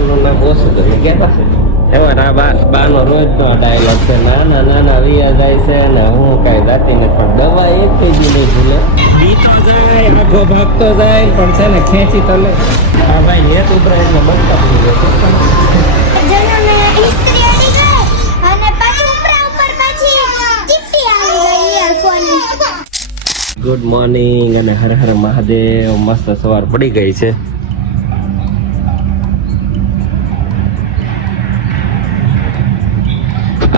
ભગવાનનું નામ ઓછું કહેતા એમાં આ બા બાનો રોજનો ડાયલોગ છે. નાના નાના વિયા જાય છે ને હું કાંઈ જાતી નથી પણ દવા એક દી નહીં ભૂલે. બીતો જાય આખો ભાગતો જાય પણ છે ને ખેંચી તો લે. આ ભાઈ એક ઉભરાય એટલે બનતા જેનાને ઇસ્ત્રી આવી ગઈ અને પછી ઉપરા ઉપર પછી ચીપટી આવી ગઈ ઇયરફોનની ગુડ મોર્નિંગ અને હર હર મહાદેવ. મસ્ત સવાર પડી ગઈ છે.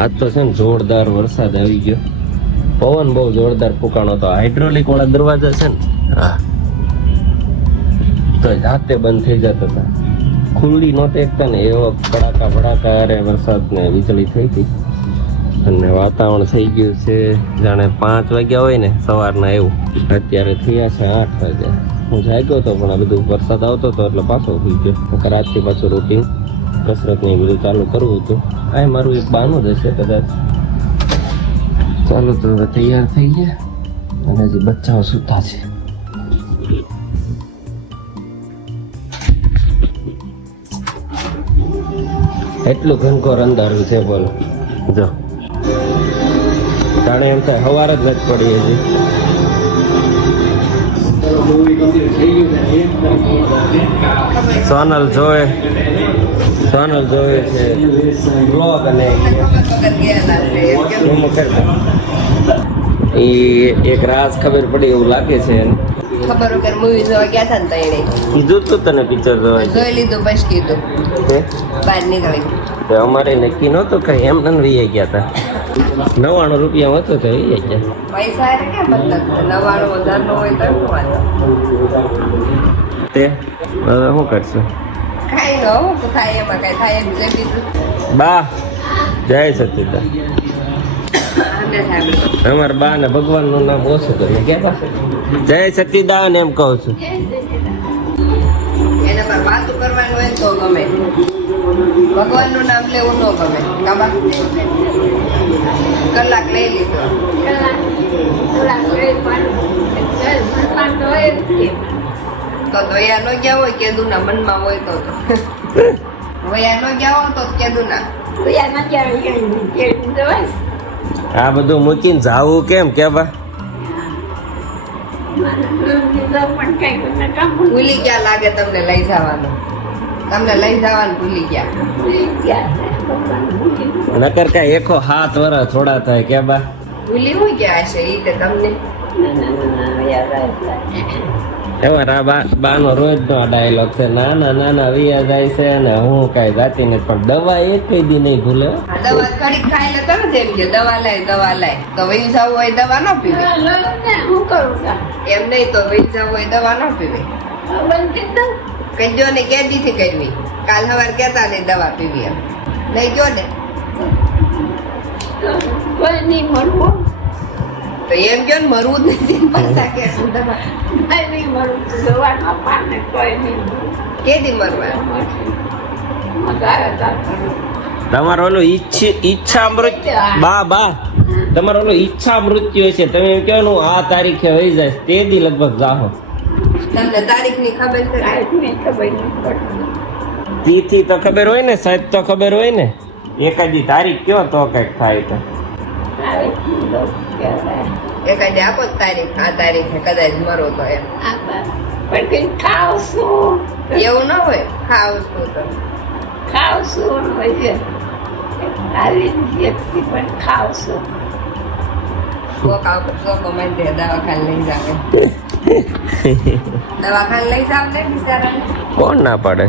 આજ તો છે ને, જોરદાર વરસાદ આવી ગયો. પવન બહુ જોરદાર ફૂંકાણો તો હાઇડ્રોલિક વાળા દરવાજા છે ને, હા. તો જાતે બંધ થઈ જતા હતા. ખુલ્લી નહોતી એકતા ને, એવો કડાકા ભડાકા અરે વરસાદ ને વીજળી થઈ હતી. અને વાતાવરણ થઈ ગયું છે, જાણે પાંચ વાગ્યા હોય ને, સવારના એવું. અત્યારે થયા છે આઠ વાગ્યા. હું જાગ્યો હતો પણ આ બધું વરસાદ આવતો હતો એટલે પાછો થઈ ગયો. રાતથી પાછું રૂટીન કસરત ને એ બધું ચાલુ કરવું હતું. આ મારું એક બાનું જ હશે કદાચ. ચાલો તો હવે તૈયાર થઈ ગયા. અને હજી બચ્ચાઓ સૂતા છે. એટલું ઘનઘોર અંધારું છે બોલો. જો. જાણે એમ થાય હવાર જ નથી પડી હજી. સોનલ, જોવે. સોનલ જોવે છે. બ્લોગ અને એ એક રાસ ખબર પડી એવું લાગે છે. ખબર વગર મૂવી જોવા ગયા હતા ને તો એને કીધું તું તને પિક્ચર જોવા. જોઈ લીધું બસ કીધું. બહાર નીકળી. તો અમારે નક્કી નહોતું કે એમ નન રહી ગયા હતા નવ્વાણું રૂપિયા હતો તો રહી ગયા. પૈસા હારે મતલબ? છે? નવાણું વધારે નો હોય તો તે હવે શું કરશું? ખાઈ હું થાય એમાં કઈ થાય એમ છે બીજું બા જય સચિદા અમે અમારા બા ને ભગવાનનું નામ ઓછું તમે કેતા જય ને એમ કહું છું. એને પર વાતો કરવાનું હોય તો ગમે. ભગવાનનું નામ લેવું ન ગમે. કાબા કલાક લઈ લીધો. તો દયા ન ગયા હોય કેદુના મનમાં હોય તો તો. વયા ન ગયા હોય તો કેદુના. આ બધું મૂકીને જાવું કેમ કે બા? ભૂલી ગયા લાગે તમને લઈ જવાનું. તમને લઈ જવાનું ભૂલી ગયા. નકર કઈ એકો હાથ વર થોડા થાય કે બા? ભૂલી હું ગયા હશે એ તમને. એમાં આ બા બાનો રોજનો ડાયલોગ છે. નાના નાના વિયા જાય છે ને હું કાંઈ જાતી નથી પણ દવા એક કઈ દી નહીં ભૂલે. દવા ઘડીક ખાઈ લેતો ને તેમ કે દવા લાય દવા લાય. તો વહી જવું હોય દવા ન પીવે. એમ નહીં તો વહી જવું હોય દવા ન પીવે. કહેજો ને કે દીથી કરવી. કાલ સવાર કહેતા નહીં દવા પીવી એમ. નહીં ગયો ને? તો એમ કે મરવું જ નથી પૈસા કે મરવાનું તમારો ઓલો ઈચ્છી ઈચ્છા મૃત્યુ બા બા. તમારો ઓલો ઈચ્છા મૃત્યુ છે. તમે એમ કહો ને આ તારીખે હોઈ જાય તે દી લગભગ જાહો. તમને તારીખની ખબર છે તિથિ તો ખબર હોય ને સાહેબ તો ખબર હોય ને. એકાદી તારીખ કયો તો કંઈક થાય તો. એકાદે આપો તારીખ આ તારીખે કદાચ મરો તો એમ. પણ કઈ ખાવ શું એવું ન હોય? ખાવ શું તો. ખાવ શું હોય હાલી વ્યક્તિ પણ ખાવ શું કોક આવ કોક મને દે દવાખાને લઈ જાવ. દવાખાને લઈ જાવ ને બિચારાને? કોણ ના પાડે?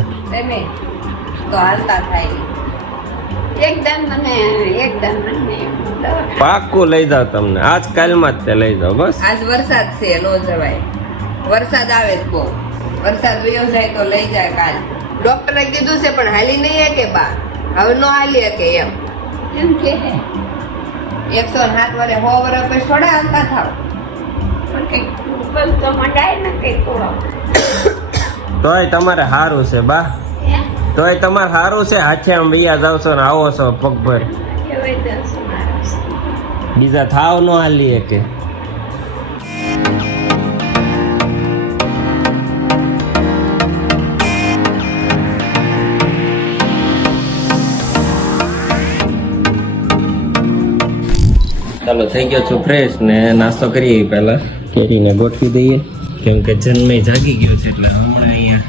તો હાલતા થાય. એકદમ મને એકદમ મને પાક્કું લઈ જાવ તમને. આજ કાલમાં જ તે લઈ જાવ બસ. આજ વરસાદ છે નો જવાય. વરસાદ આવે જ બહુ. વરસાદ વયો જાય તો લઈ જાય કાલ. ડોક્ટરે કીધું છે પણ હાલી નહીં કે બા. હવે નો હાલી કે એમ. એમ કે એકસો ને સાત વરે સો વરસ પછી થોડા હાલતા થાવ. તોય તમારે સારું છે બા. તોય તમારે સારું છે હાથે આમ વૈયા જાવ છો ને આવો છો પગભર. બીજા થાવ ન હાલી શકે ચાલો, થઈ ગયો છું ફ્રેશ ને નાસ્તો કરીએ પહેલા. કેરીને ગોઠવી દઈએ. કેમ કે જન્મે જાગી ગયો છે એટલે હમણાં અહીંયા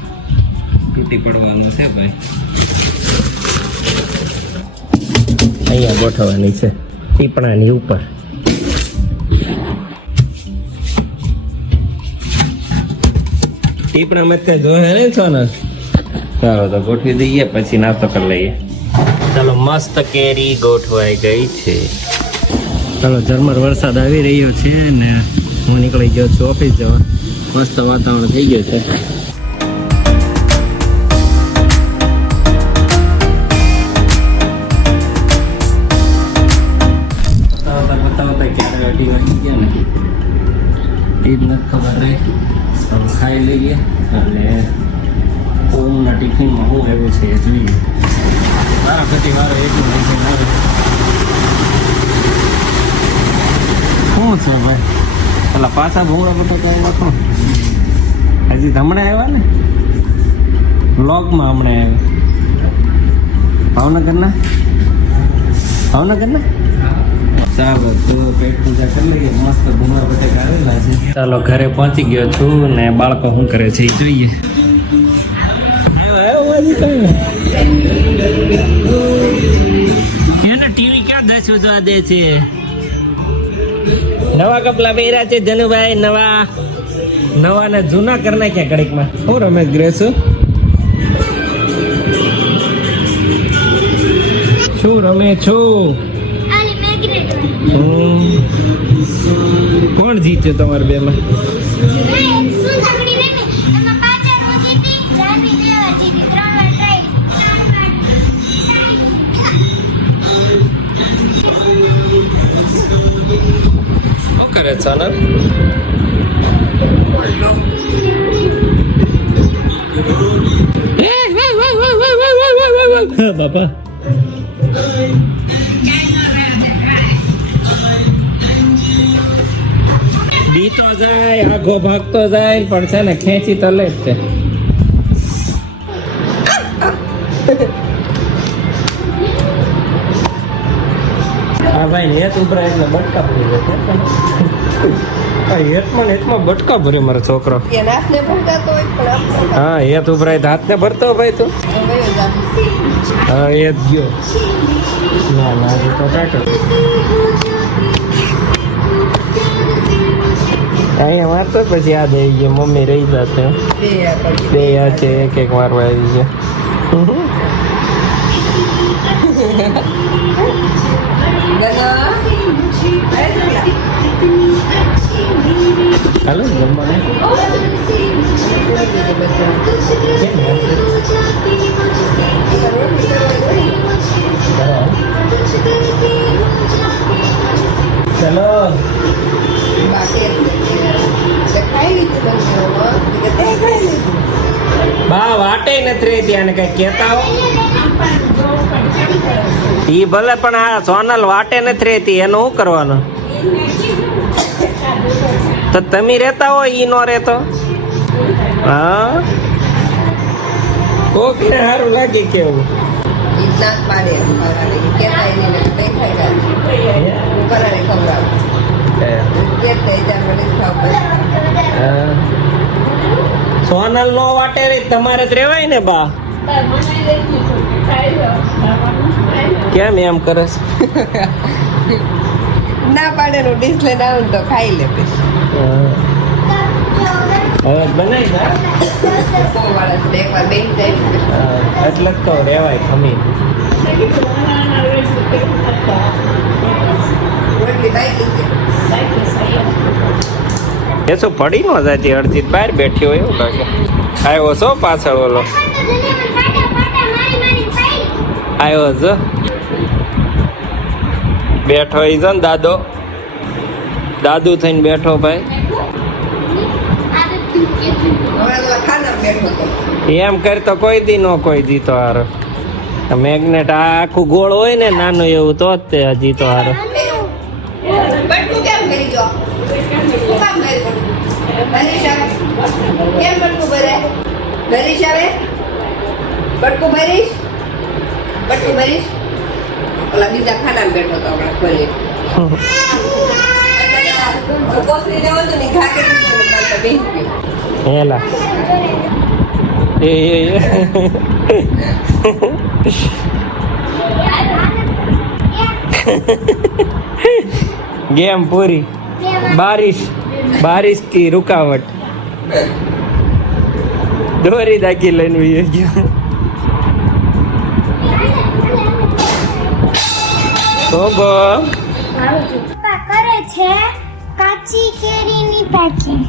તૂટી પડવાનું છે ભાઈ. અહીંયા ગોઠવવાની છે. ટીપણાની ઉપર. ટીપણા મત કઈ જોહે ને સોના ચાલો તો ગોઠવી દઈએ પછી નાસ્તો કરી લઈએ. ચાલો મસ્ત કેરી ગોઠવાઈ ગઈ છે. ચાલો ઝરમર વરસાદ આવી રહ્યો છે ને હું નીકળી ગયો છું ઓફિસ જવા. મસ્ત વાતાવરણ થઈ ગયું છે. જ નથી ખબર રહી ખાઈ લઈએ અને ઓમના ટિફિનમાં શું આવ્યું છે એ જોઈએ મારા પછી મારો એટલું નહીં આવે શું છે ભાઈ? પેલા પાછા ભૂંગળા બટાકા એમાં શું હજી હમણાં આવ્યા ને? બ્લોકમાં હમણાં આવ્યા. ભાવનગરના? ભાવનગરના? ચાલો ઘરે પહોંચી ગયો છું ને બાળકો શું કરે છે? એ જોઈએ. એને ટીવી ક્યાં દસ જોવા દે છે? નવા કપલા પહેર્યા છે જનુભાઈ નવા. નવા ને જૂના કરી નાખ્યા ઘડીકમાં. હું રમેશ ગ્રેસુ શું રમે છો. કોણ જીત્યું તમારા બેમાં વાળી એ શું બીતો જાય આઘો ભાગતો જાય પણ છે ને ખેંચી તો લે જ છે. હા ભાઈ હેત ઉભરા એટલે બટકા ભરી આ હેતમાં હેતમાં બટકા ભરે મારો છોકરો. હા હેત ઉભરાય તો હાથને ભરતો ભાઈ તું. ગયો. હા એ જ ગયો. ના ના એ તો કાઢો અહીંયા વાંચતો જ પછી યાદ આવી ગયો મમ્મી રહી જાતે બે આપણે. બે આ છે એક એક મારવા આવી ગયા ગનો. અરે જમલા. હાલો ને જમવાને કેમ એમ? ચલો બા વાટે નથી રહેતી આને કઈ કેતા હો. ઈ ભલે પણ આ સોનલ વાટે નથી રહેતી એનું શું કરવાનું? તો તમે રહેતા હો ઈ નો રહેતો. હા? ઓકે સારું લાગે કેવું. ઈ હા. નો વાટે રે તમારે જ રેવાય ને બા. કેમ એમ કરે છે? ના પાડે નું ડીશ લઈને આવું ને તો ખાઈ લે પછી. હવે બનાવી દે એટલે તો રેવાય ખમી એ શું પડી ન જતી અડધી. બહાર બેઠી હોય એવું લાગે. આવ્યો છો પાછળ ઓલો? આવ્યો છો? બેઠો ઈ છે ને દાદો. દાદુ થઈને બેઠો ભાઈ. એમ કરી તો કોઈ દી નો કોઈ જીતો હારો. મેગ્નેટ આ આખું ગોળ હોય ને નાનું એવું તો જ તે જીતો હારો. કામ હરીશ આવે કેમ બટકું ભરે હરીશ આવે બટકું ભરીશ બટકું ભરીશ ઓલા બીજા ખાનામાં બેઠો હતો હમણાં ખોલી કોથળી લેવો તો ને ઘા. હેલા એ, એ. ગેમ પૂરી. બારિશ. બારિશ કી રૂકાવટ. દોરી દાખી લઈને વી ગયો. બોમ્બો કરે છે કાચી કેરીની પાકી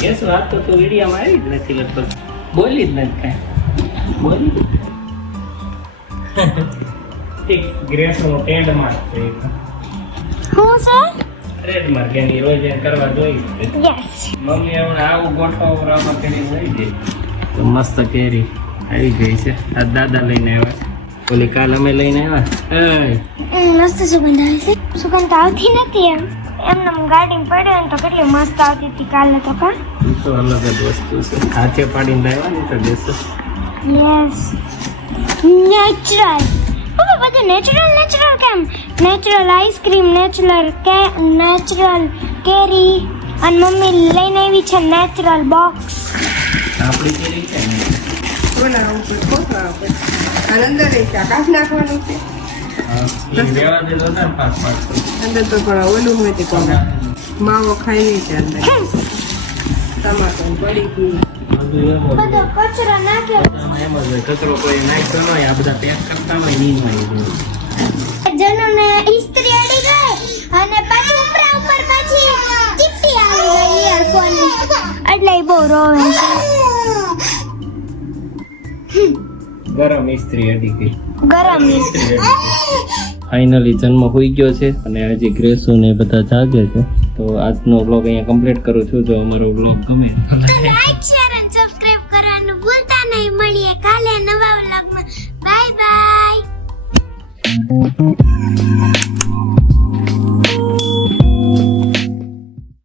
કેસ વાત તો તું વિડિયામાં આવી જ નથી લગભગ. બોલી જ નથી કાંઈ. બોલી એક ગ્રેસનો ટેન્ડ મારતો હું સર ટ્રેડમાર્ક એની રોજ કરવા જોઈએ. મમ્મી હવે આવું ગોઠવવામાં કેરી લઈ જાય તો મસ્ત કેરી આવી ગઈ છે. આ દાદા લઈને આવ્યા છે. ઓલી કાલ અમે લઈને આવ્યા. મસ્ત સુગંધ આવે છે. સુગંધ આવતી નથી એમ. એમને ગાડી પડ્યો ને તો કેટલી મસ્ત આવતી હતી કાલે તો કા? તો અલગ જ વસ્તુ છે. હાથે પાડીને લાવ્યા ને તો દેશો. યસ નેચરલ પપ્પા બધું નેચરલ નેચરલ કેમ નેચરલ આઈસ્ક્રીમ નેચરલ કે નેચરલ કેરી અને મમ્મી લઈને આવી છે નેચરલ બોક્સ આપણી કેરી છે ઉપર અંદર એ આકાશ નાખવાનું છે. અંદર તો પણ ઓલું હોય તે કોના. માવો ખાઈ નહીં છે અંદર. ટમાટર પડી ગયું. કચરો નાખ્યો. એમ જ કચરો કોઈ નાખ્યો ન આ બધા પેક કરતા હોયની હોય જનુને ઇસ્ત્રી અડી ગઈ અને પાછી ઉપરા ઉપર પાછી ચીપટી આવી ગઈ ઇયરફોન એટલે બહુ રોવે છે. ગરમ ઇસ્ત્રી અડી ગઈ. ગરમ ફાઇનલી જન્મ હોઈ ગયો છે અને હજી ગ્રેસો ને બધા જાગે છે. તો આજનો વ્લોગ અહીંયા કમ્પ્લીટ કરું છું. જો અમારો વ્લોગ ગમે તો લાઈક શેર